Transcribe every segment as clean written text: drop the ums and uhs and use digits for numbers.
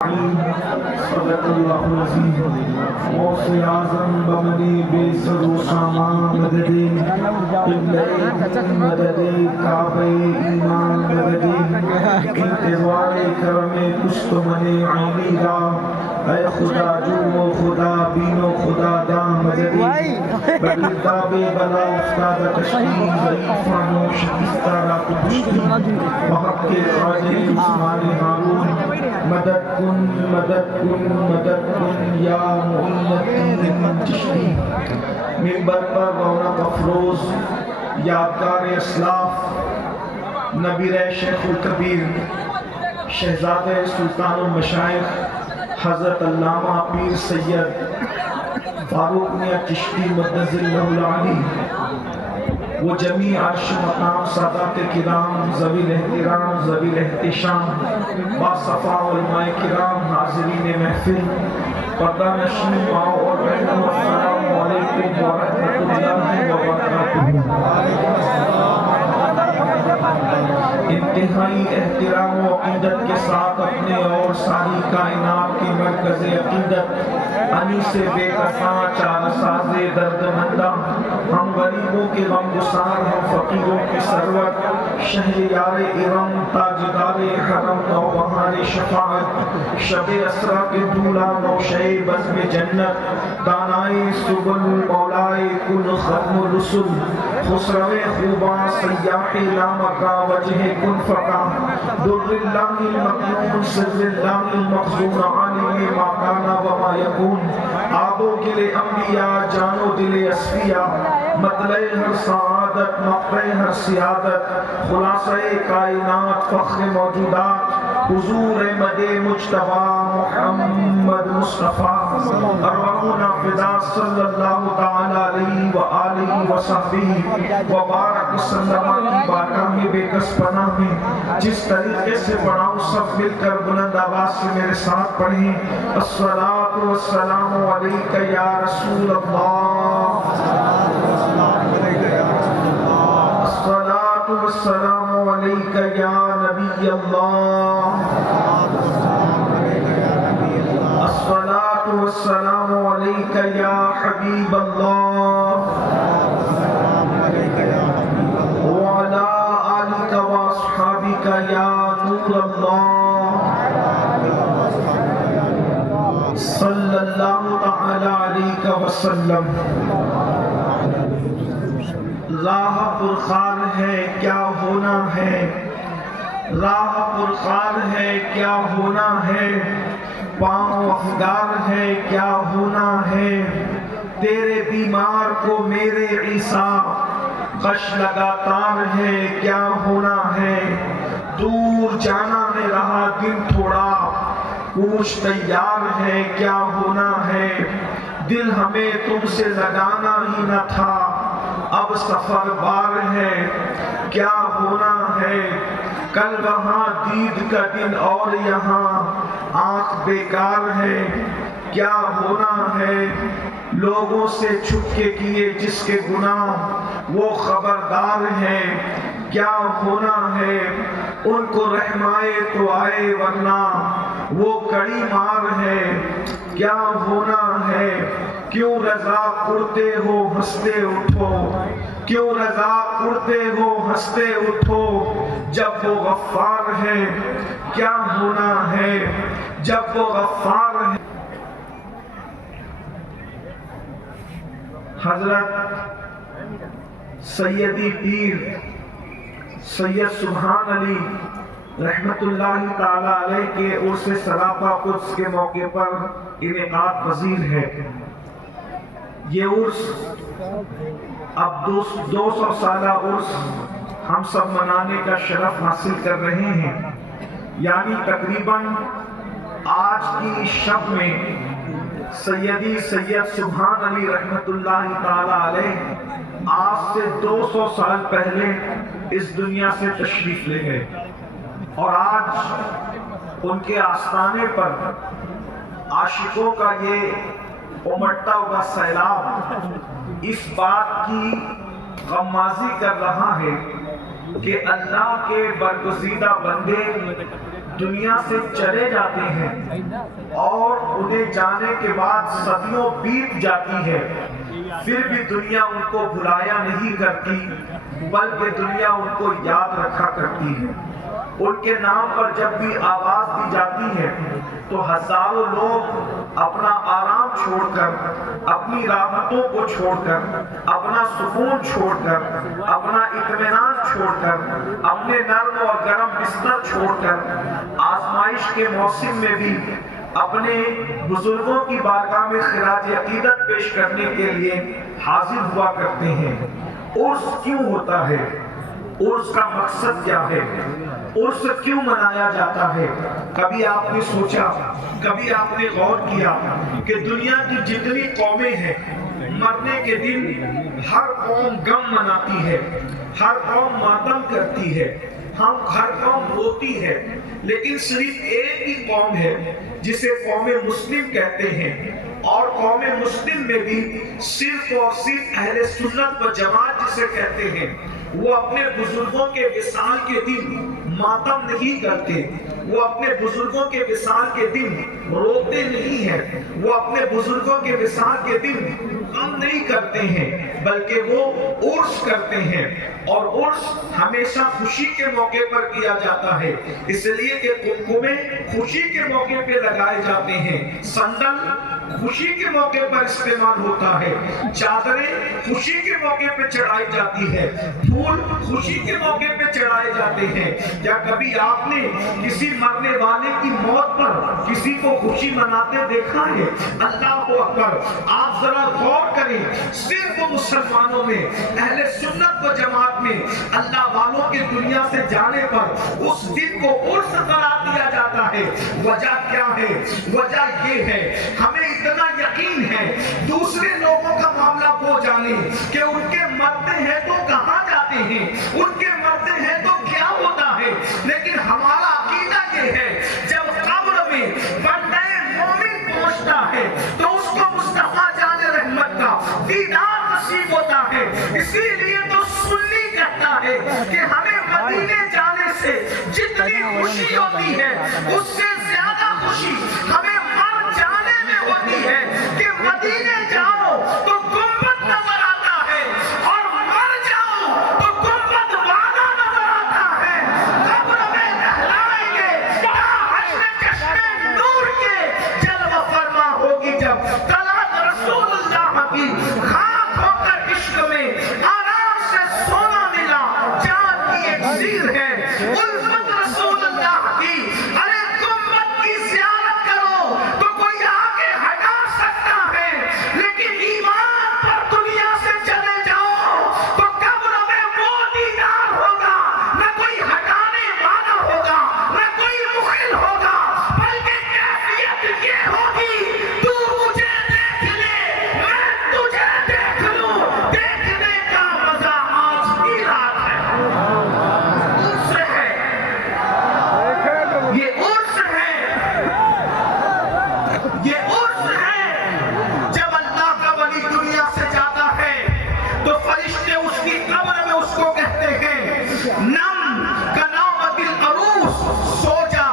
صدق اللہ العظیم غوث اعظم بمنی بے سر و سامان مدد قبلہ مدد کعبہ ایمان مدد انتظار کرم کشت من عینی را اے خدا جو و خدا بین و خدا دا مدد بگرداب بلا افتاد تشکیل ضعیفان و شکستہ را کبشتی وحق کے خاجر عثمان ہارون مدد کن مدد کن مدد کن یا معین الدین من چشتی منبر پر رونق افروز یادگار اسلاف نبیر شیخ الکبیر شہزاد سلطان المشائخ حضرت علامہ پیر سید فاروق میاں چشتی مقدس اللہ العالی وہ جمیع عرش مقام سادات کرام ذوی الاحترام ذوی الاحتشام باصفا علماء کرام حاضرین محفل پردہ نشین ماں اور بہنوں السلام علیکم ورحمۃ اللہ وبرکاتہ۔ انتہائی احترام و عقیدت کے ساتھ اپنے اور ساری کائنات کی مرکز عقیدت انیس بے کفاں چار ساز درد مندہ ہم غریبوں کے غم گسار ہم فقیروں کے سرور شہریار ارم تاجدار حرم نوبہار شفاعت شب اسرا کے دھولا نوشے بزم جنت دانائے سبل مولائے کل ختم رسل خسرو خوباں سیاح لامکا وجہ کن فقا در اللہ المکنون سر اللہ المخزون عالم ما کانا وما یکون آبو گلے انبیاء جانو دل اصفیاء مطلع ہر سعادت مقبع ہر سیادت خلاصہ کائنات فخر موجودات حضور مد مجتبی محمد مصطفیٰ ارواحنا فدا صلی اللہ تعالی علیہ وآلہ وصحبہ وبارک وسلم کی بارگاہ بے کس پناہ میں جس طریقے سے پڑھاؤں سب مل کر بلند آواز سے میرے ساتھ پڑھیں الصلاۃ والسلام علیک یا رسول اللہ، الصلاۃ والسلام علیک یا نبی اللہ، الصلاۃ والسلام علیک یا حبیب اللہ وعلی آلک واصحابک یا نور اللہ صلی اللہ تعالی علیہ وسلم۔ راہ پرخار ہے کیا ہونا ہے، راہ پرخار ہے کیا ہونا ہے، پاؤں افگار ہے کیا ہونا ہے، تیرے بیمار کو میرے عیسیٰ غش لگاتار ہے کیا ہونا ہے، دور جانا ہے رہا دن تھوڑا کوچ تیار ہے کیا ہونا ہے، دل ہمیں تم سے لگانا ہی نہ تھا اب سفر بار ہے کیا ہونا ہے، کل وہاں دید کا دن اور یہاں آنکھ بیکار ہے کیا ہونا ہے، لوگوں سے چھپ کے کیے جس کے گناہ وہ خبردار ہے کیا ہونا ہے، ان کو رحمائے تو آئے ورنہ وہ کڑی مار ہے کیا ہونا ہے، کیوں رضا کرتے ہو ہنستے اٹھو، کیوں رضا کرتے ہو ہنستے اٹھو، جب وہ غفار ہے کیا ہونا ہے، جب وہ غفار ہے۔ حضرت سیدی پیر سید سبحان علی رحمت اللہ تعالی علیہ کے عرس سراپا قدس کے موقع پر انعقاد پذیر ہے۔ یہ عرس اب 200 سالہ عرس ہم سب منانے کا شرف حاصل کر رہے ہیں، یعنی تقریباً آج کی شب میں سیدی سید سبحان علی رحمت اللہ تعالی علیہ آج سے 200 سال پہلے اس دنیا سے تشریف لے گئے، اور آج ان کے آستانے پر عاشقوں کا یہ امٹتا ہوا سیلاب اس بات کی غمازی کر رہا ہے کہ اللہ کے برگزیدہ بندے دنیا سے چلے جاتے ہیں اور انہیں جانے کے بعد صدیوں بیت جاتی ہے، پھر بھی دنیا ان کو بھلایا نہیں کرتی بلکہ دنیا ان کو یاد رکھا کرتی ہے۔ ان کے نام پر جب بھی آواز دی جاتی ہے تو ہزاروں لوگ اپنا آرام چھوڑ کر، اپنی راحتوں کو چھوڑ کر، اپنا سکون چھوڑ کر، اپنا اطمینان چھوڑ کر، اپنے نرم اور گرم بستر چھوڑ کر آزمائش کے موسم میں بھی اپنے بزرگوں کی بارگاہ میں خراج عقیدت پیش کرنے کے لیے حاضر ہوا کرتے ہیں۔ عرس کیوں ہوتا ہے؟ عرس کا مقصد کیا ہے؟ عرس کیوں منایا جاتا ہے؟ کبھی آپ نے سوچا، کبھی آپ نے غور کیا کہ دنیا کی جتنی قومیں ہیں، مرنے کے دن ہر قوم غم مناتی ہے، ہر قوم ماتم کرتی ہے، ہر قوم روتی ہے، لیکن صرف ایک ہی قوم ہے جسے قوم مسلم کہتے ہیں، اور قوم مسلم میں بھی صرف اور صرف اہل سنت و جماعت جسے کہتے ہیں، وہ اپنے بزرگوں کے وصال کے دن ماتم نہیں کرتے، وہ اپنے بزرگوں کے وصال کے دن روتے نہیں ہیں، وہ اپنے بزرگوں کے وصال کے دن غم نہیں کرتے ہیں، بلکہ وہ عرس کرتے ہیں، اور عرس ہمیشہ خوشی کے موقع پر کیا جاتا ہے، اس لیے کہ قمقمے خوشی کے موقع پہ لگائے جاتے ہیں، سندل خوشی کے موقع پر استعمال ہوتا ہے، چادریں خوشی کے موقع پہ چڑھائی جاتی ہے، پھول خوشی کے موقع پہ چڑھائے جاتے ہیں۔ کیا کبھی آپ نے کسی مرنے والے کی موت پر کسی کو خوشی مناتے دیکھا ہے؟ اللہ اکبر! آپ ذرا غور کریں، صرف مسلمانوں میں، اہل سنت و جماعت میں اللہ والوں کے دنیا سے جانے پر اس دن کو عرس قرار دیا جاتا ہے۔ وجہ کیا ہے؟ وجہ یہ ہے، ہمیں اتنا یقین ہے دوسرے لوگوں کا معاملہ وہ جانے کہ ان کے مرتے ہیں تو کہاں جاتے ہیں، ان کے مرتے ہیں تو کیا ہوتا ہے، لیکن ہمارا عقیدہ یہ ہے جب قبر میں بندہ مومن پہنچتا ہے تو اس کو مصطفیٰ جان رحمت کا دیدار نصیب ہوتا ہے۔ اسی لیے تو سنی کہتا ہے کہ ہمیں مدینے جانے سے جتنی خوشی ہوتی ہے اس سے زیادہ خوشی ہمیں مر جانے میں ہوتی ہے، کہ مدینے جاؤ تو گنبد نظر آتا ہے اور مر جاؤ تو گنبد والا نظر آتا ہے۔ قبر میں نہلائیں گے کیا حشر چشمے نور کے جلوہ فرما ہوگی، جب طلعت رسول اللہ کی خاک ہو کر عشق میں آرام سے سونا ملا، جان کی ایک زیر ہے الفت رسول اللہ کی۔ ارے گنبد کی زیارت کرو تو کوئی آگے ہٹا سکتا ہے، لیکن ایمان پر دنیا سے چلے جاؤ تو قبر میں وہ دیدار ہوگا، نہ کوئی ہٹانے والا ہوگا، نہ کوئی مخل ہوگا، بلکہ کیفیت یہ ہوگی تو مجھے دیکھ لے میں تجھے دیکھ لوں، دیکھنے کا مزہ آج کی رات ہے۔ عرس ہے، یہ عرس ہے، یہ عرس ہے۔ جب اللہ کا ولی دنیا سے جاتا ہے تو فرشتے اس کی قبر میں اس کو کہتے ہیں نم کنامت العروس، سو جا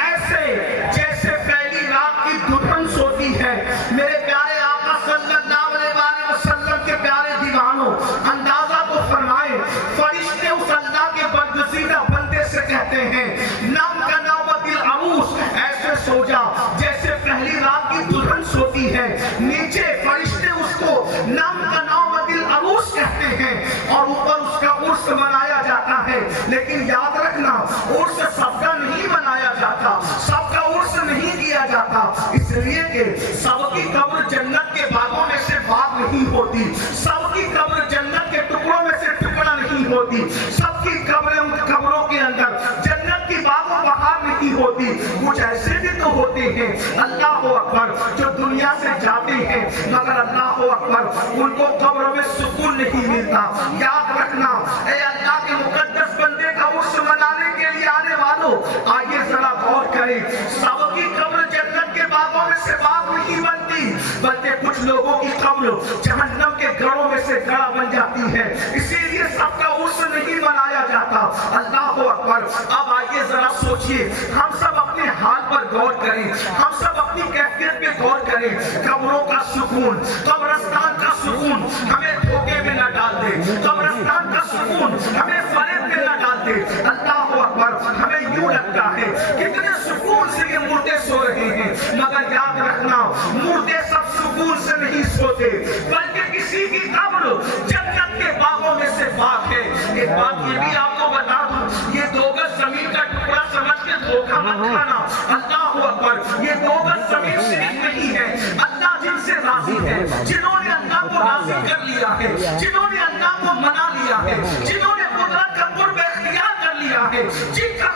ایسے جیسے پہلی رات کی دلہن سوتی ہے۔ میرے پیارے آقا صلی اللہ علیہ وآلہ وسلم کے پیارے دیوانوں، اندازہ تو فرمائے، فرشتے اس اللہ کے برگزیدہ بندے سے کہتے ہیں نم کنامت العروس، ایسے سو جا جیسے پہلی رات کی دلہن سوتی ہے۔ نیچے فرشتے اس کو نم کنامت العروس کہتے ہیں اور اوپر اس کا عرس منایا جاتا ہے۔ لیکن یاد رکھنا، عرس سب کا نہیں منایا جاتا، سب کا عرس نہیں کیا جاتا، اس لیے کہ سب کی قبر جنت کے باغوں میں سے باغ نہیں ہوتی، سب کی قبر جنت کے ٹکڑوں میں سے ٹکڑا نہیں ہوتی، سب کی قبریں ان قبروں کے اندر جنت کی باغ و بہار نہیں ہوتی۔ کچھ ایسے بھی تو ہوتے ہیں اللہ اکبر جو دنیا سے جاتے ہیں مگر اللہ اکبر ان کو قبر میں سکون نہیں ملتا۔ یاد رکھنا، اے اللہ کے مقدس بندے کا عرس منانے کے لیے آنے والوں، آئیے ذرا غور کریں، سب کی قبر جنت کے باغوں میں سے باغ نہیں بنتی، بلکہ کچھ لوگوں کی قبر جہنم کے گڑھوں میں سے گڑھا بن جاتی ہے، اسی لیے سب کا عرس نہیں منایا جاتا۔ اللہ اکبر۔ اب آئیے ذرا سوچئے، ہم سب اپنے حال پر غور کریں، ہم سب اپنی کیفیت پہ غور کریں۔ قبروں کا سکون، قبرستان کا سکون ہمیں دھوکے میں نہ ڈال دے، قبرستان کا سکون ہمیں فریب میں نہ ڈال دے۔ اللہ اکبر۔ ہمیں یوں لگتا ہے کتنے سکون سے یہ مردے سو رہے ہیں، مگر یاد رکھنا مردے سب سکون سے نہیں سوتے، بلکہ کسی کی قبر جنت کے باغوں میں سے باغ ہے۔ ایک بات یہ بھی آپ کو بتا دوں، یہ 2 گز زمین کا ٹکڑا سمجھ کے دھوکہ مت کھانا۔ اللہ اکبر۔ یہ 2 گز زمین صرف نہیں ہے، اللہ جن سے راضی ہے، جنہوں نے اللہ کو راضی کر لیا ہے، جنہوں نے اللہ کو منا لیا ہے، جنہوں نے قدرت کا قرب اختیار کر لیا ہے، جن کا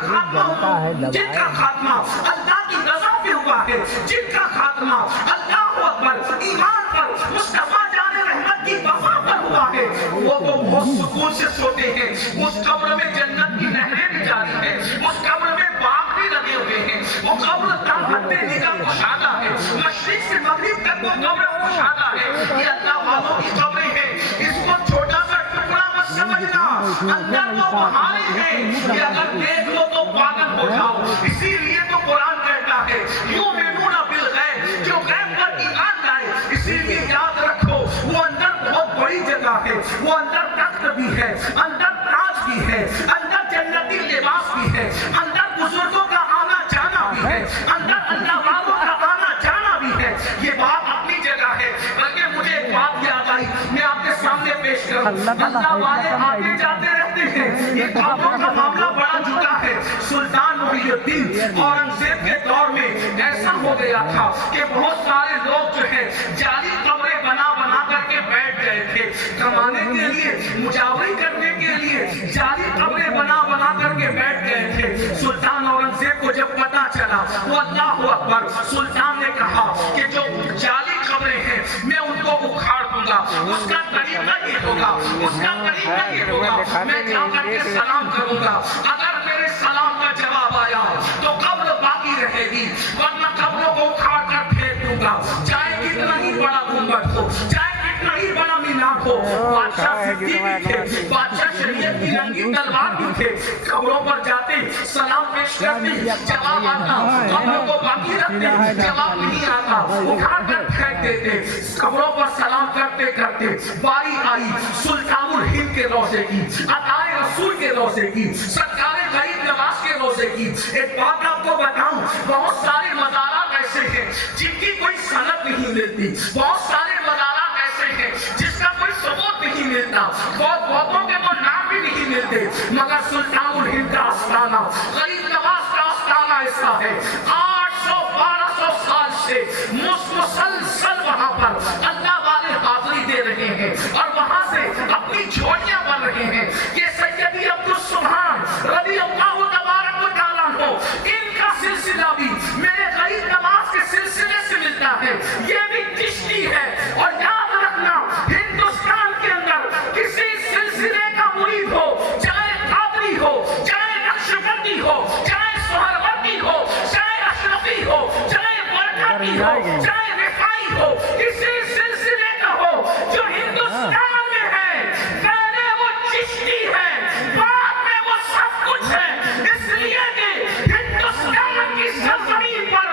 خاتمہ اللہ کی رضا پہ ہوا ہے، جن کا خاتمہ اللہ اکبر ایمان پر، مصطفیٰ جان رحمت کی وفا پر ہوا ہے، وہ تو بہت سکون سے سوتے ہیں۔ اس قبر میں جنت کی نہریں بھی جاری ہیں، اس قبر میں باغ بھی لگے ہوئے ہیں، وہ قبر طاقت دینے کا کشادہ ہے، مشرق سے مغرب تک وہ قبر کشادہ ہے۔ یہ اللہ والوں کی قبریں ہیں، اس کو چھوٹا سا ٹکڑا مت سمجھنا، اندر تو بہاریں ہیں، یہ اگر دیکھ لو تو پاگل ہو جاؤ۔ اسی لیے تو قرآن کہتا ہے یؤمنون بالغیب، جو غیب پر ایمان لائے۔ اسی لیے یاد رکھو وہ اندر بہت بڑی جگہ ہے، وہ اندر تخت بھی ہے، اندر تاج بھی ہے، اندر جنتی لباس بھی ہے، اندر بزرگوں کا آنا جانا بھی ہے، اندر اللہ والوں کا آنا جانا بھی ہے۔ یہ بات اپنی جگہ ہے، بلکہ مجھے ایک بات یاد آئی، میں آپ کے سامنے پیش کروں۔ اللہ والے آتے جاتے رہتے ہیں، یہ قبروں کا معاملہ بڑا جھکا ہے۔ سلطان محی الدین اورنگزیب کے دور میں ایسا ہو گیا تھا کہ بہت سارے لوگ جو ہے جعلی قبریں بنا بنا کر کے بیٹھ گئے تھے، کمانے کے لیے، مجاوری کرنے کے لیے جعلی قبریں بنا بنا کر کے بیٹھ گئے تھے۔ سلطان اورنگزیب کو جب پتا چلا، وہ اللہ اکبر، سلطان نے کہا کہ جو جعلی قبریں ہیں میں ان کو اکھاڑ دوں گا، اس کا طریقہ یہ ہوگا، اس کا طریقہ یہ ہوگا، میں جا کر کے سلام کروں گا، اگر میرے سلام کا جواب آیا تو قبر باقی رہے گی، ورنہ قبروں کو اکھاڑ کر پھینک دوں گا، چاہے کتنا ہی بڑا گنبد ہو، چاہے کتنا ہی بڑا مینار ہو۔ بادشاہ صدیق بھی تھے، بادشاہ شریعت کی رنگی تلوار بھی تھے، قبروں پر جاتے سلام پیش کرتے، جواب آتا، قبروں کو باقی رکھتے، جواب نہیں آتا، اکھاڑ کر پھینک دیتے۔ قبروں پر سلام کرتے کرتے باری آئی سلطان الہند کے روضے کی، عطائے رسول کے روضے کی، سرکار غریب نواز کے روضے کی۔ ایک بات آپ کو بتاؤں، بہت سارے مزارات ایسے ہیں جن کی کوئی سند نہیں ملتی، بہت سارے مزارات ایسے ہیں جس کا کوئی ثبوت نہیں ملتا، بہت بہتوں کے تو نام بھی نہیں ملتے، مگر سلطان الہند کا آستانہ، غریب نواز کا آستانہ ایسا ہے، 800-1200 سال سے مسلسل وہاں پر اللہ والے حاضری دے رہے ہیں اور وہاں سے اپنی جھولیاں بن رہے ہیں کہ سیدی عبدالسبحان رضی اللہ تبارک و تعالیٰ عنہ، ان کا سلسلہ بھی میرے غریب نواز کے سلسلے سے ملتا ہے، یہ بھی چشتی ہے۔ اور یاد رکھنا ہندوستان کے اندر کسی سلسلے کا مرید ہو، چاہے قادری ہو، چاہے نقشبندی ہو، چاہے سہروردی ہو، چاہے اشرفی ہو، چاہے برکتی ہو، چاہے رفائی ہو، کسی سلسلے کا ہو جو ہندوستان میں ہے، پہلے وہ چشتی ہے، بعد میں وہ سب کچھ ہے، اس لیے کہ ہندوستان کی سرزمین پر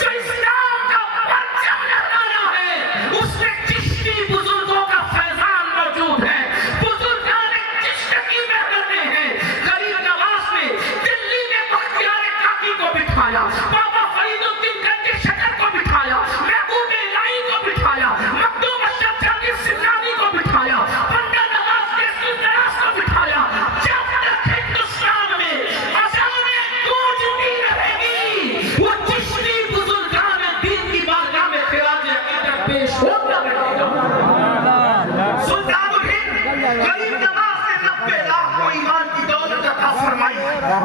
جو اسلام کا پرچم لہرانا ہے، اس میں چشتی بزرگوں کا فیضان موجود ہے، بزرگان چشت کی محنتیں ہیں۔ غریب نواز نے دلی میں بختیار کاکی کو بٹھایا، بابا فرید الدین گنج شکر کو بٹھایا، محبوب الہی کو بٹھایا، مخدوم اشرف جانی سلطانی کو بٹھایا، بندہ نواز کے سلطناس کو بٹھایا۔ جب تک ہندوستان میں اذانیں گونجتی رہے گی، وہ چشتی بزرگان دین کی بارگاہ میں خراج عقیدت پیش ہوتا رہے گا۔ سلطان الہند غریب نواز نے 90 لاکھ کو ایمان کی دولت عطا فرمائی۔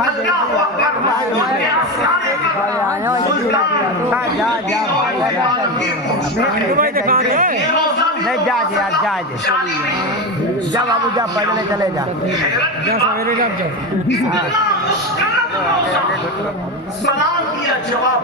اللہ اکبر، ان کے آستانے پر سلطان جا بابو جا پڑھنے چلے جا سلام کیا، جواب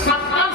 70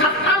70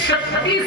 36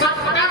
70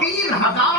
3000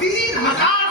3000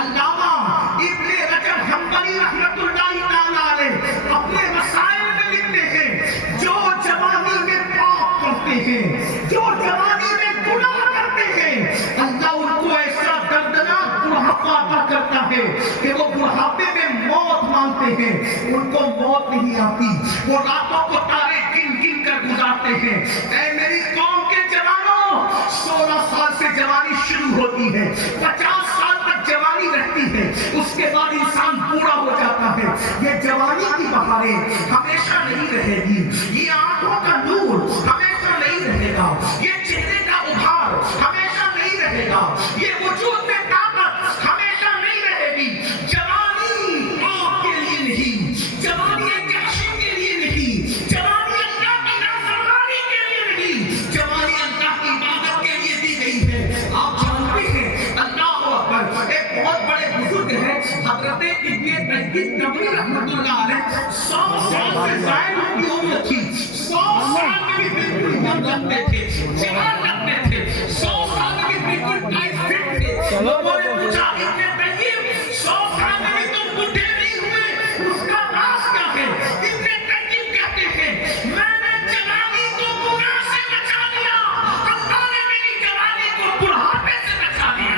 علامہ ابن رجب حنبلی رحمۃ اللہ تعالیٰ علیہ اپنے مسائل میں لکھتے ہیں جو جوانی میں پاپ کرتے ہیں، جو جوانی میں گناہ کرتے ہیں، اللہ ان کو ایسا دردناک بڑھاپا عطا کرتا ہے کہ وہ بڑھاپے میں موت مانگتے ہیں، ان کو موت نہیں آتی، وہ راتوں کو تارے گن گن کر گزارتے ہیں. اے میری قوم کے جوانوں، 16 سال سے جوانی شروع ہوتی ہے، 50 سال تک جوانی رہتی ہے، اس کے بعد انسان بوڑھا ہو جاتا ہے. یہ جوانی کی بہاریں ہمیشہ نہیں رہے گی، یہ آنکھوں کا نور ہمیشہ نہیں رہے گا، یہ چہرے کا ابھار ہمیشہ نہیں رہے گا، یہ وجود میں طاقت ہمیشہ نہیں رہے گی. جوانی آپ کے لیے نہیں، جوانی ایک جشن کے لیے نہیں، جوانی اللہ کی نافرمانی کے لیے نہیں، جوانی اللہ کی عبادت کے لیے دی گئی ہے. آپ جانتے ہیں اللہ اکبر، ایک بہت بڑے بزرگ ہیں حضرت ابن قیم نبوی رحمۃ اللہ علیہ، 100 سال سے زائد ان کی عمر تھی، 100 سال میں بھی بالکل یم لگتے تھے، جوان لگتے تھے، 100 سال میں بھی بالکل ٹائٹ فٹ تھے. لوگوں نے پوچھا ابن قیم 100 سال میں بھی تم بوڑھے نہیں ہوئے، اس کا راز کیا ہے؟ ابن قیم کہتے ہیں میں نے جوانی کو گناہ سے بچا لیا، اللہ نے میری جوانی کو بڑھاپے سے بچا لیا.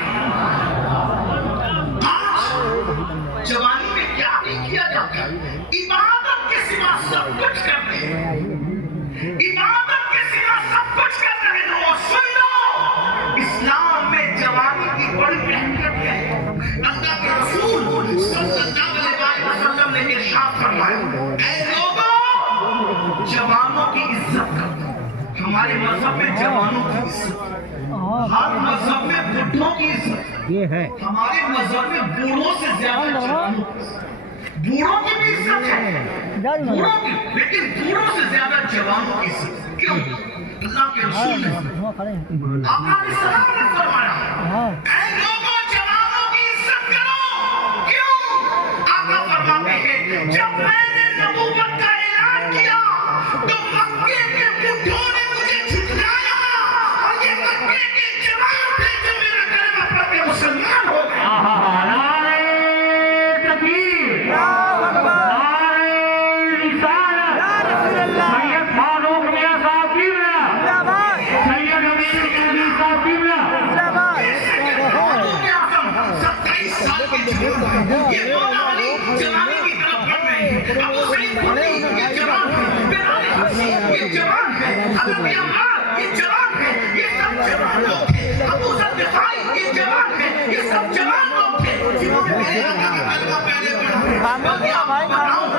آج جوانی میں کیا نہیں کیا جاتا، عبادت کے سوا سب کچھ کرتے ہیں، عبادت کے سوا سب کچھ کر رہے ہو. سن لو، اسلام میں جوانی کی بڑی اہمیت ہے. اللہ کے رسول صلی اللہ علیہ وسلم نے ارشاد فرمایا اے لوگوں جوانوں کی عزت کرو. ہمارے مذہب میں جوانوں کی عزت، ہر مذہب میں بڈھوں کی عزت، ہمارے مذہب میں بوڑھوں سے زیادہ جوانوں کی عزت. بوڑھوں کی بھی عزت ہے، بوڑھوں کی، لیکن بوڑھوں سے زیادہ جوانوں کی عزت. کیوں؟ اللہ کے رسول نے آقا علیہ السلام نے فرمایا اے لوگوں جوانوں کی عزت کرو. کیوں؟ آقا فرماتے ہیں جب میں نے نبوت کا اعلان کیا تو مکے کے بڈھوں نے مجھے جھٹلایا، اور یہ مکے کے جوان تھے جو میرا کلمہ پڑھ کے مسلمان ہو گئے. یہ مولا علی جوانی کی طرف بڑھ رہے ہیں، ابو سعید خدری یہ جوان ہے، بلال حبشی یہ جوان ہے، حضرت عمار یہ جوان ہے، یہ سب جوان لوگ ہیں. ابو ذر غفاری یہ جوان ہے، یہ سب جوان لوگ ہیں جنہوں نے میرے آقا کا کلمہ پہلے پڑھا ہے. بلکہ آپ کو بتاؤں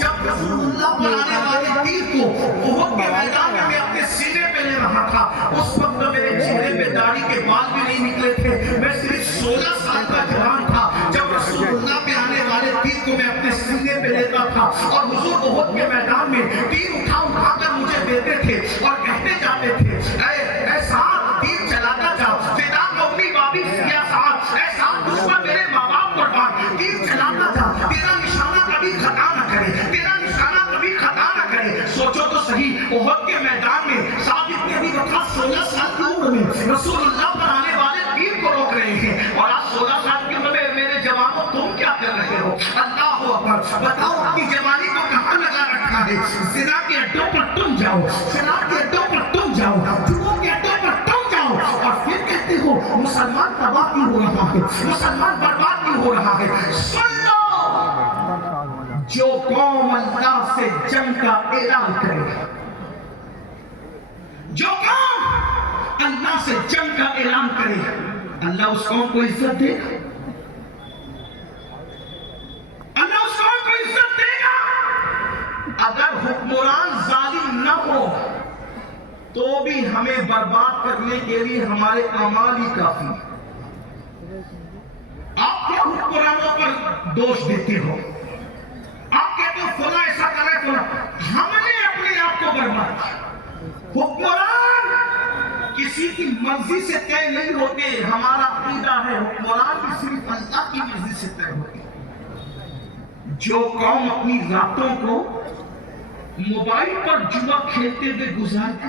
جب رسول اللہ پر آنے والے تیر کو احد کے میدان میں اپنے سینے پہ لے رہا تھا، اس وقت میرے چہرے پہ داڑھی کے بال بھی نہیں نکلے تھے، میں صرف 16 سال کا جوان تھا. جب رسول اللہ پہ آنے والے تیر کو میں اپنے سینے پہ لیتا تھا اور حضور احد کے میدان میں تیر اٹھا کر مجھے دیتے تھے اور کہتے جاتے تھے اے سعد تیر چلاتا جا، فدا قومی بابی یا سعد، اے سعد دشمن میرے ماں باپ قربان، تیر چلاتا جا، تیرا نشانہ کبھی خطا نہ کرے، تیرا نشانہ کبھی خطا نہ کرے. سوچو تو صحیح، احد کے میدان میں سعد ابن ابی وقاص 16 سال کی عمر میں رسول اللہ پر آنے والے تیر کو روک رہے ہیں، اور آپ 16 سال کی عمر میں میرے جوانوں تم کیا کر رہے ہو؟ اللہ اکبر. بتاؤ اپنی جوانی کو کہاں لگا رکھا ہے؟ زنا کے اڈوں پر تم جاؤ، شراب کے اڈوں پر تم جاؤ، جنوں کے اڈوں پر تم جاؤ، اور پھر کہتے ہو مسلمان تباہ کیوں ہو رہا ہے، مسلمان برباد کیوں ہو رہا ہے. سن لو، جو قوم اللہ سے جنگ کا اعلان کرے، جو قوم اللہ سے جنگ کا اعلان کرے، اللہ اس قوم کو عزت دے گا، اللہ اس قوم کو عزت دے گا. اگر حکمران ظالم نہ ہو تو بھی ہمیں برباد کرنے کے لیے ہمارے اعمال ہی کافی. آپ کیا حکمرانوں پر دوش دیتے ہو؟ آپ کہتے ہو فلاں ایسا کرے فلاں، ہم نے اپنے آپ کو برباد کیا. حکمران کسی کی مرضی سے طے نہیں ہوتے. ہمارا عقیدہ ہے حکمران بھی صرف اللہ کی مرضی سے طے ہوتے. جو قوم اپنی راتوں کو موبائل پر جوا کھیلتے ہوئے گزارتی،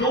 2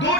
2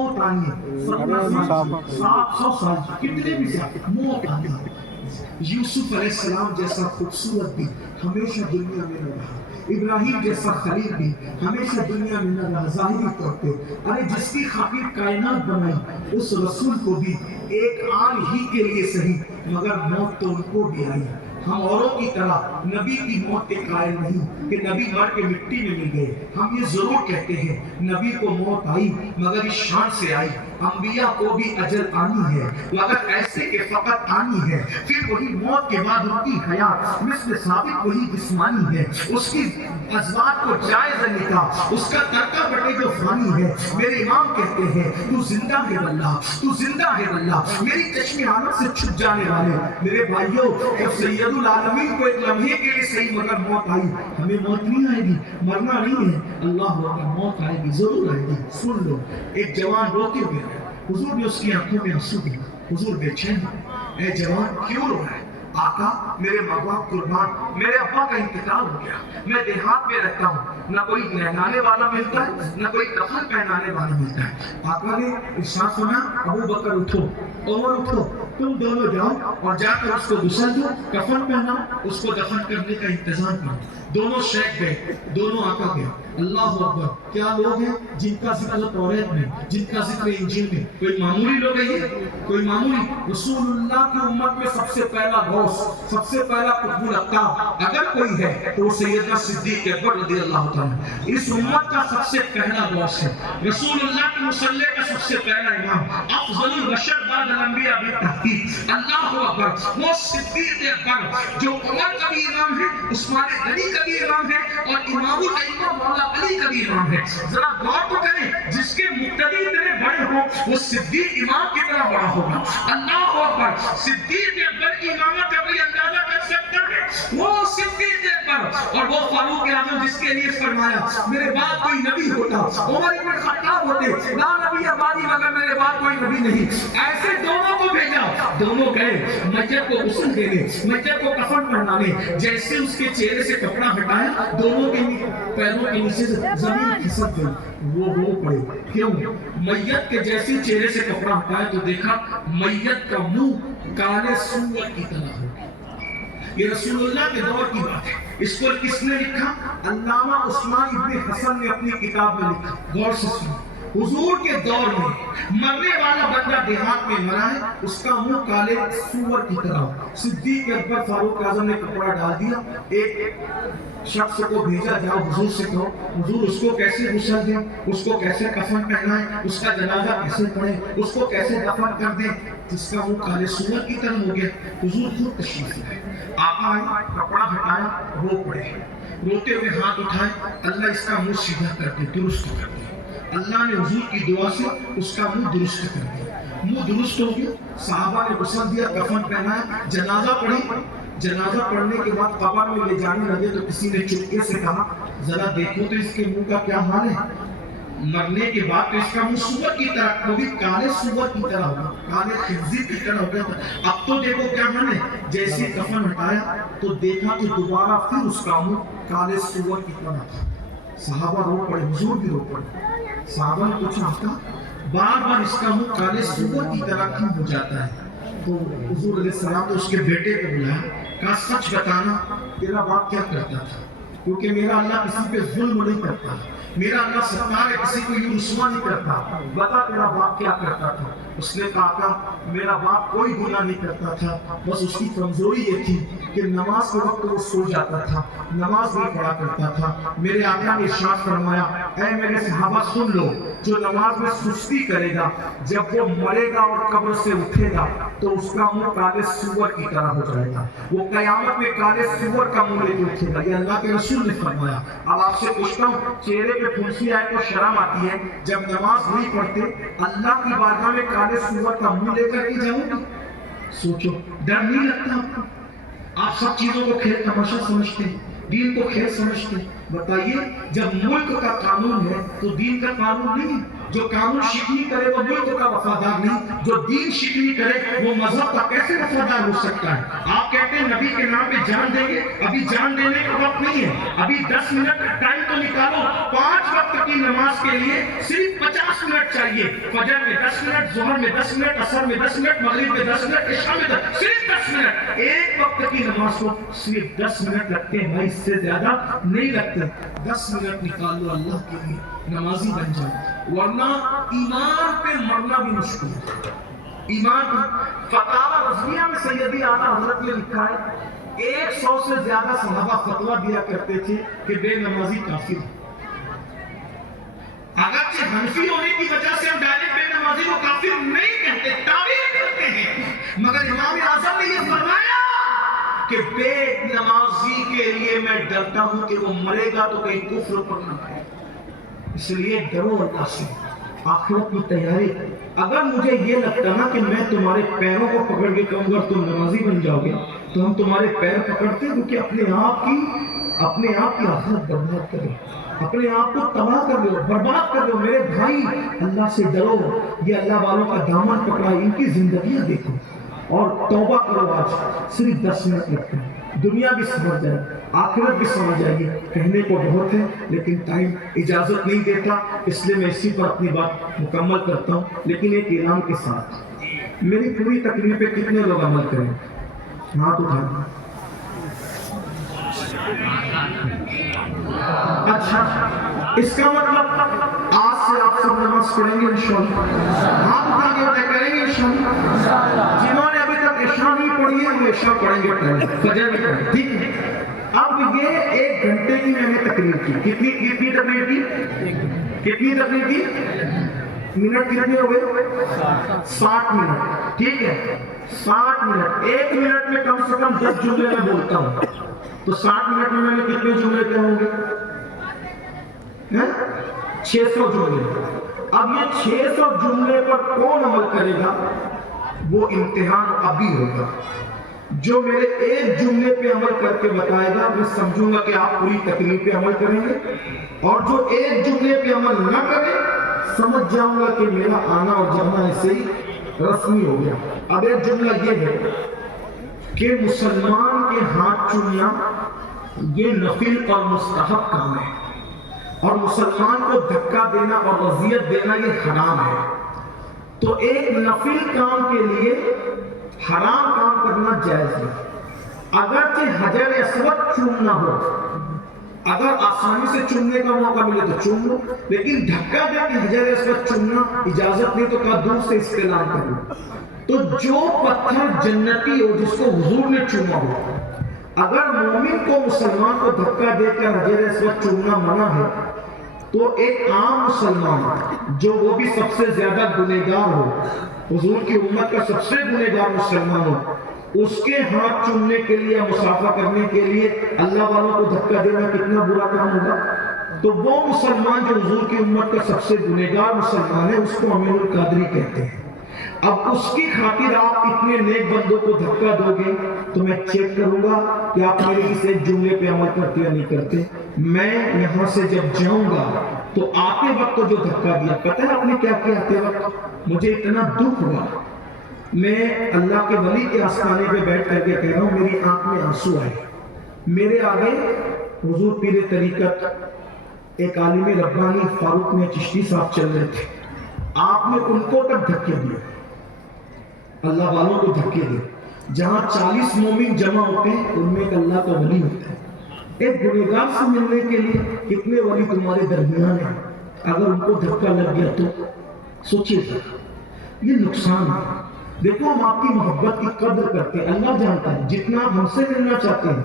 موت آنی ہے 700 سال کتنے بھی سال موت آنی ہے. یوسف علیہ السلام جیسا خوبصورت بھی ہمیشہ دنیا میں نہ رہا, ابراہیم جیسا خلیل بھی ہمیشہ دنیا میں نہ رہا ظاہری طور پہ. ارے جس کی خاطر کائنات بنائی اس رسول کو بھی ایک آن ہی کے لیے صحیح مگر موت تو ان کو بھی آئی. ہم اوروں کی طرح نبی کی موت کے قائل نہیں کہ نبی مر کے مٹی میں مل گئے. ہم یہ ضرور کہتے ہیں نبی کو موت آئی مگر اس شان سے آئی. انبیاء کو بھی اجل آنی ہے مگر ایسے کہ فقط آنی ہے. پھر وہی موت کے بعد ان کی حیات مثل ثابت وہی جسمانی ہے. اس کی ازواج کو جائز نکاح اس کا ترکہ بٹے جو فانی ہے. میرے امام کہتے ہیں تو زندہ ہے واللہ, تو زندہ ہے واللہ, میری چشم آنکھ سے چھپ جانے والے. میرے بھائیوں اور سید العالمین کو ایک لمحے کے لیے صحیح مگر موت آئی. ہمیں موت نہیں آئے گی, مرنا نہیں ہے. اللہ اکبر, موت آئے گی, ضرور آئے گی. سن لو, ایک جوان روتے ہوئے حضور نے اس کی آنکھوں میں آنسو دیا. حضور بے چین, اے جوان کیوں رو رہا ہے؟ آقا میرے ماں باپ قربان, میرے ابا کا انتقال ہو گیا, میں دیہات میں رہتا ہوں, نہ کوئی نہلانے والا ملتا ہے نہ کوئی کفن پہنانے والا ملتا ہے. آقا نے ارشاد فرمایا ابو بکر اٹھو, عمر اٹھو, تم دونوں جاؤ اور جا کر اس کو غسل دو, کفن پہناؤ, اس کو دفن کرنے کا انتظام کرو. دونوں شیخ گئے, دونوں آقا گئے. اللہ اکبر, کیا لوگ ہیں جن کا ذکر توریت میں, جن کا ذکر انجیل میں. کوئی معمولی لوگ ہیں یہ, کوئی معمولی. رسول اللہ کی امت میں سب سے پہلا غوث, سب سے پہلا قطب الاقطاب اگر کوئی ہے تو سیدنا صدیق اکبر رضی اللہ تعالیٰ. اس امت کا سب سے پہلا غوث ہے, رسول اللہ کے مصلی کا سب سے پہلا امام, افضل البشر بعد الانبیاء بالتحقیق. اللہ اکبر, وہ صدیق اکبر جو عمر کا بھی امام ہے, عثمان غنی کا بھی امام ہے, اور امام الائمہ مولا علی کا بھی امام ہے. ذرا غور تو کریں, جس کے مقتدی اتنے بڑے ہوں وہ صدیق امام کی طرح بڑا ہوگا. اللہ اکبر, صدیق اکبر کی امامت کا کوئی اندازہ کر سکتا ہے؟ وہ صدیق اکبر اور وہ فاروق اعظم جس کے لیے فرمایا میرے بعد کوئی نبی ہوتا, عمر بن خطاب ہوتے, لا نبی بعدی مگر میرے بعد کوئی نبی نہیں. ایسے دونوں کو بھیجا, دونوں گئے میت کو غسل دینے, میت کو کفن پہنانے. جیسے اس کے چہرے سے کپڑا ہٹایا دونوں کے پیروں کے نیچے سے زمین کھسک گئی. وہ رو پڑے, کیوں؟ میت کے جیسے چہرے سے کپڑا ہٹایا تو دیکھا میت کا منہ کالے سور کی طرح ہو. یہ رسول اللہ کے دور کی بات ہے. اس کو کس نے لکھا؟ علامہ عثمان ابن حسن نے اپنی کتاب میں لکھا. غور سے سنو, حضور کے دور میں مرنے والا بندہ دیہات میں مرا ہے, اس کا منہ کالے سور کی طرح. صدیق اکبر فاروق اعظم نے کپڑا ڈال دیا, ایک شخص کو بھیجا, جاؤ حضور سے کہو حضور اس کو کیسے غسل دیں, اس کو کیسے کفن پہنائیں, اس کا جنازہ کیسے پڑھیں, اس کو کیسے دفن کر دیں. جس کا منہ کالے سور کی طرح ہو گیا. حضور خود تشریف لائے, آقا آئے, کپڑا ہٹایا, رو پڑے, روتے ہوئے ہاتھ اٹھائے, اللہ اس کا منہ سیدھا کر دے, درست کر دے. اللہ نے حضور کی دعا سے اس کا منہ درست کر دیا, منہ درست ہو گیا. صحابہ نے غسل دیا, کفن پہنایا, جنازہ پڑھی. جنازہ پڑھنے کے بعد قبر میں لے جانے لگے تو کسی نے چپکے سے کہا ذرا دیکھو تو اس کے منہ کا کیا حال ہے. مرنے کے بعد تو اس کا منہ سور کی طرح, وہ بھی کالے سور کی طرح ہوگا, کالے خنزیر کی طرح ہو گیا تھا. اب تو دیکھو کیا حال ہے. جیسے کفن ہٹایا تو دیکھا کہ دوبارہ پھر اس کا منہ کالے سور کی طرح تھا. صحابہ رو پڑے, حضور بھی رو پڑے. صحابہ نے پوچھا آقا بار بار اس کا منہ کالے سور کی طرح کیوں ہو جاتا ہے؟ تو حضور علیہ السلام نے اس کے بیٹے کو بلایا, کہا سچ بتانا تیرا باپ کیا کرتا تھا, کیونکہ میرا اللہ کسی پہ ظلم نہیں کرتا, میرا اللہ ستار کسی کو یوں رسوا نہیں کرتا, بتا تیرا باپ کیا کرتا تھا. اس نے کہا میرا باپ کوئی گناہ نہیں کرتا تھا, بس اس کی کمزوری یہ تھی کہ نماز کے وقت وہ سو جاتا تھا, نماز نہیں پڑھا کرتا تھا. میرے آقا نے ارشاد فرمایا اے میرے صحابہ سن لو, جو نماز میں سستی کرے گا جب وہ مرے گا اور قبر سے اٹھے گا تو اس کا منہ کالے سور کی طرح ہو جائے گا, وہ قیامت میں کالے سور کا منہ لے کے اٹھے گا. یہ اللہ کے رسول نے فرمایا. اب آپ سے پوچھتا ہوں, چہرے پہ پھنسی آئے تو شرم آتی ہے, جب نماز نہیں پڑھتے اللہ کی بارگاہ میں کالے سور کا منہ لے کر کے جاؤ گے؟ سوچو, ڈر نہیں لگتا آپ کو؟ آپ سب چیزوں کو کھیل تماشا سمجھتے ہیں, دین کو کھیل سمجھتے ہیں. بتائیے جب ملک کا قانون ہے تو دین کا قانون نہیں ہے. جو قانون شکنی کرے وہ ملک کا وفادار نہیں، جو دین شکنی کرے وہ مذہب کا کیسے وفادار ہو سکتا ہے؟ آپ کہتے ہیں نبی کے نام پہ جان دیں گے، ابھی جان دینے کا وقت نہیں ہے، ابھی 10 منٹ کا ٹائم تو نکالو، 5 وقت کی نماز کے لیے صرف 50 منٹ چاہیے، فجر میں 10 منٹ، ظہر میں 10 منٹ، عصر میں 10 منٹ، مغرب میں 10 منٹ، عشاء میں صرف 10 منٹ، ایک وقت کی نماز کو صرف 10 منٹ لگتے ہیں بھائی، اس سے زیادہ نہیں لگتے، 10 منٹ نکال لو اللہ کے لیے، نمازی بن جائے، ورنہ ایمان پہ مرنا بھی مشکل ہے۔ ایمان فتاوی رضویہ میں سیدی اعلیٰ حضرت نے لکھا ہے 100 سے زیادہ صحابہ فتویٰ دیا کرتے تھے کہ بے نمازی کافر ہے۔ اگرچہ حنفی ہونے کی وجہ سے ہم ڈائریکٹ بے نمازی کو کافر نہیں کہتے، تعویل کرتے ہیں، مگر امام اعظم نے یہ فرمایا کہ بے نمازی کے لیے میں ڈرتا ہوں کہ وہ مرے گا تو کہیں کفر پر نہ پڑے، اس لیے ڈرو اللہ سے، آخرت کی تیاری۔ اگر مجھے یہ لگتا نا کہ میں تمہارے پیروں کو پکڑ کے کہوں گا تم نمازی بن جاؤ گے تو ہم تمہارے پیر پکڑتے کیونکہ اپنے آپ کی آخرت برباد کر دو، اپنے آپ کو تباہ کر دو، برباد کر دو۔ میرے بھائی اللہ سے ڈرو، یہ اللہ والوں کا دامن پکڑا، ان کی زندگیاں دیکھو اور توبہ کرو۔ آج صرف 10 منٹ لگتے ہیں، دنیا بھی سمجھ جائے، آخرت بھی سمجھ جائے گی۔ کہنے کو بہت ہے لیکن ٹائم اجازت نہیں دیتا، اس لیے میں اسی پر اپنی بات مکمل کرتا ہوں، لیکن ایک اعلان کے ساتھ۔ میری پوری تقریر پہ کتنے لوگ عمل کریں؟ ہاتھ اٹھائیں۔ اچھا، اس کا مطلب آج سے آپ سب نماز پڑھیں گے انشاءاللہ، ہاتھ اٹھا کے طے کریں گے انشاءاللہ۔ جنہوں نے ابھی تک عشاء نہیں پڑھی ہے وہ عشاء پڑھیں گے پہلے، فجر بھی پڑھیں، ٹھیک ہے؟ اب یہ 1 گھنٹے کی میں نے تقریر کی، کتنی تقریر کی؟ کتنی تقریر کی؟ منٹ کتنے ہو گئے؟ 60 منٹ، ٹھیک ہے؟ 60 منٹ، 1 منٹ میں کم سے کم 10 جملے میں بولتا ہوں، تو 60 منٹ میں نے کتنے جملے کہے ہوں گے؟ 600 جملے۔ اب یہ 600 جملے پر کون عمل کرے گا؟ وہ امتحان ابھی ہوگا۔ جو میرے ایک جملے پہ عمل کر کے بتائے گا میں سمجھوں گا کہ آپ پوری تقریر پہ عمل کریں گے، اور جو ایک جملے پہ عمل نہ کرے سمجھ جاؤں گا کہ میرا آنا اور جانا ایسے ہی رسمی ہو گیا۔ اب ایک جملہ یہ ہے کہ مسلمان کے ہاتھ چومنا یہ نفل اور مستحب کام ہے، اور مسلمان کو دھکا دینا اور اذیت دینا یہ حرام ہے۔ تو ایک نفل کام کے لیے حرام کام کرنا جائز ہے، اگرچہ حجر اسود چومنا ہو، اگر آسانی سے چومنے کا موقع ملے تو چوم لو، لیکن دھکا دے کے حجر اسود چومنا اجازت نہیں، تو کہا دور سے استعلام کر لو۔ تو جو پتھر جنتی ہو جس کو حضور نے چوما ہو، اگر مومن کو مسلمان کو دھکا دے کر حجر اسود چومنا منع ہے تو ایک عام مسلمان جو وہ بھی سب سے زیادہ گنہگار ہو، حضور کی امت کا سب سے گنہگار مسلمان ہو، اس کے ہاتھ چومنے کے لیے مصافحہ کرنے کے لیے اللہ والوں کو دھکا دینا کتنا برا کام ہوگا۔ تو وہ مسلمان جو حضور کی امت کا سب سے گنہگار مسلمان ہے اس کو امیر القادری کہتے ہیں۔ اب اس کی خاطر آپ اتنے نیک بندوں کو دھکا دو گے تو میں چیک کروں گا کہ آپ میرے اس ایک جملے پہ عمل کرتے یا نہیں کرتے۔ میں یہاں سے جب جاؤں گا تو آتے وقت جو دھکا دیا، پتہ ہے آپ نے کیا کیا آتے وقت؟ مجھے اتنا دکھ ہوا، میں اللہ کے ولی کے آستانے پہ بیٹھ کر کے کہہ رہا ہوں، میری آنکھ میں آنسو آئے۔ میرے آگے حضور پیر طریقت ایک عالم ربانی فاروق میں چشتی صاحب چل رہے تھے، آپ نے ان کو تک دھکے دیے، اللہ والوں کو دھکے دیے۔ جہاں 40 مومن جمع ہوتے ہیں ان میں ایک اللہ کا ولی ہوتا ہے۔ ایک گنہگار سے ملنے کے لیے کتنے ولی تمہارے درمیان ہیں، اگر ان کو دھکا لگ گیا تو سوچیے گا، یہ نقصان ہے۔ دیکھو ہم آپ کی محبت کی قدر کرتے ہیں، اللہ جانتا ہے جتنا ہم سے ملنا چاہتے ہیں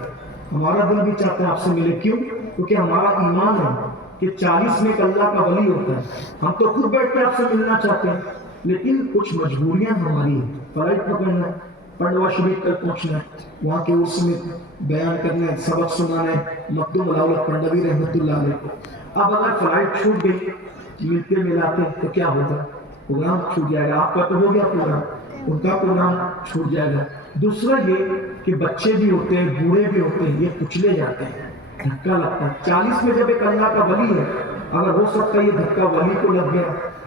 ہمارا دل بھی چاہتا ہے آپ سے ملے، کیوں؟ کیونکہ ہمارا ایمان ہے کہ 40 میں ایک اللہ کا ولی ہوتا ہے۔ ہم تو خود بیٹھ کے آپ سے ملنا چاہتے ہیں، لیکن کچھ مجبوریاں ہماری ہیں، فلائٹ پکڑنا ہے، پنڈوا شریف تک پہنچنا ہے، وہاں کے عرس میں بیان کرنا ہے، سبق سنانا ہے، مخدوم ملاولت پنڈوی رحمۃ اللہ علیہ کو۔ اب اگر فلائٹ چھوٹ گئی، ملتے ملاتے تو کیا ہوگا؟ پروگرام چھوٹ جائے گا۔ آپ کا تو ہو گیا پروگرام، ان کا پروگرام چھوٹ جائے گا۔ دوسرا یہ کہ بچے بھی ہوتے ہیں، بوڑھے بھی ہوتے ہیں، یہ کچلے جاتے ہیں، دھکا لگتا ہے۔ 40 میں جب ایک اللہ کا ولی ہے، اگر ہو سکتا ہے یہ دھکا ولی کو لگ گیا